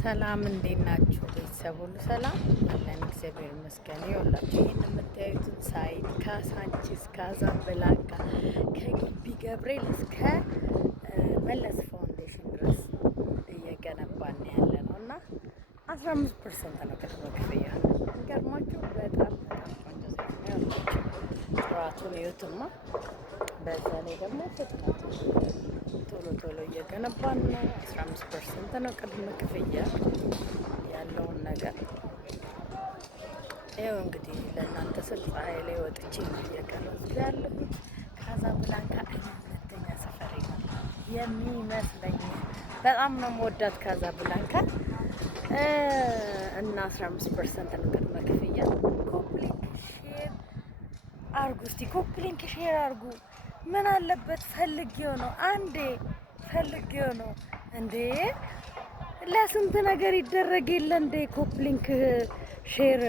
ሰላም እንዴት ናችሁ? ቤተሰብ ሁሉ ሰላም አለን፣ እግዚአብሔር ይመስገን። ይኸውላችሁ ይህን የምታዩትን ሳይት ከሳንቺስ ካዛብላንካ ከግቢ ገብርኤል እስከ መለስ ፋውንዴሽን ድረስ እየገነባን ያለ ነው እና 15% ነው ቅድመ ክፍያ። የሚገርማችሁ በጣም ቆንጆ ሳይት ነው ያላችሁ። ጥራቱን እዩትማ። በዛ ላይ ደግሞ ፍጥነቱ ቶሎ ቶሎ እየገነባን ነው። 15% ነው ቅድመ ክፍያ ያለውን ነገር ይኸው እንግዲህ ለእናንተ ስል ፀሐይ ላይ ወጥቼ ነው እየቀረጽኩ ያለሁት። ካዛብላንካ ሁለተኛ ሰፈሬ ነው የሚመስለኝ። በጣም ነው የምወዳት ካዛብላንካ እና 15% ነው ቅድመ ክፍያ። ኮፕሊንክ ሼር አርጉ፣ እስቲ ኮፕሊንክ ሼር አርጉ። ምን አለበት ፈልጌው ነው አንዴ ፈልጌው ነው እንዴ! ለስንት ነገር ይደረግ የለ እንዴ? ኮፕሊንክ ሼር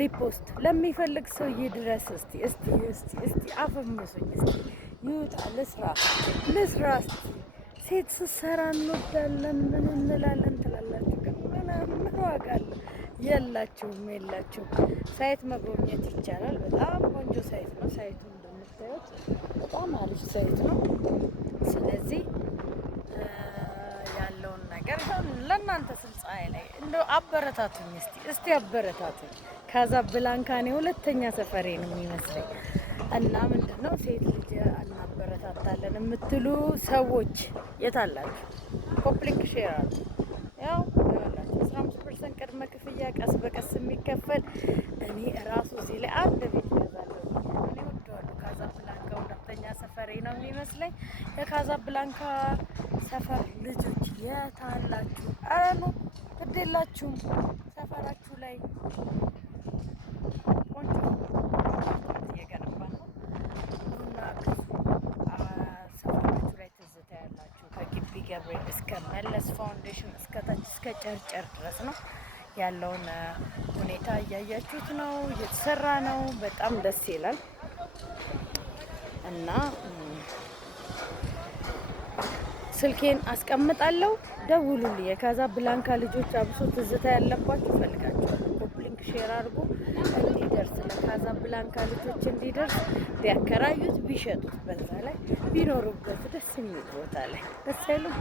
ሪፖስት ለሚፈልግ ሰው ይድረስ። እስቲ እስቲ እስቲ እስቲ አፈምሱኝ። እስቲ ይውጣ፣ ልስራ እስቲ። ሴት ስትሰራ እንወዳለን ምን እንላለን ትላላችሁ፣ ግን ምን ዋጋ አለ? የላችሁም። ሳይት መጎብኘት ይቻላል። በጣም ቆንጆ ሳይት ነው። ሳይቱ እንደምታዩት በጣም አሪፍ ሳይት ነው። ስለዚህ ያለውን ነገር ለእናንተ ስል ፀሐይ ላይ እንደው አበረታቱኝ። እስቲ አበረታቱኝ። ካዛብላንካ እኔ ሁለተኛ ሰፈሬ ነው የሚመስለኝ እና ምንድነው ሴት ልጅ እናበረታታለን የምትሉ ሰዎች የት አላችሁ? ኮፕሊንክ ሼር አሉ። ያው 15% ቅድመ ክፍያ ቀስ በቀስ የሚከፈል። እኔ እራሱ እዚህ ላይ አንድ ቤት ገዛለሁ። እኔ ወደዋለሁ። ካዛብላንካ ሁለተኛ ሰፈሬ ነው የሚመስለኝ። የካዛብላንካ ሰፈር ልጆች የት አላችሁ? ኧረ ነው ግድ የላችሁም። ሰፈራችሁ ላይ ቆንጆ እየገነባ ነው እና ሰፈራችሁ ላይ ትዝታ ያላችሁ ከግቢ ገብርኤል እስከ መለስ ፋውንዴሽን እስከ ታች እስከ ጨርጨር ድረስ ነው ያለውን ሁኔታ እያያችሁት ነው። እየተሰራ ነው። በጣም ደስ ይላል እና ስልኬን አስቀምጣለሁ፣ ደውሉልኝ። የካዛብላንካ ልጆች አብሶ ትዝታ ያለባችሁ ፈልጋችኋለሁ። ኮፕሊንክ ሼር አድርጉ እንዲደርስ ለካዛብላንካ ልጆች እንዲደርስ ቢያከራዩት ቢሸጡት፣ በዛ ላይ ቢኖሩበት ደስ የሚል ቦታ ላይ ደስ አይሉም?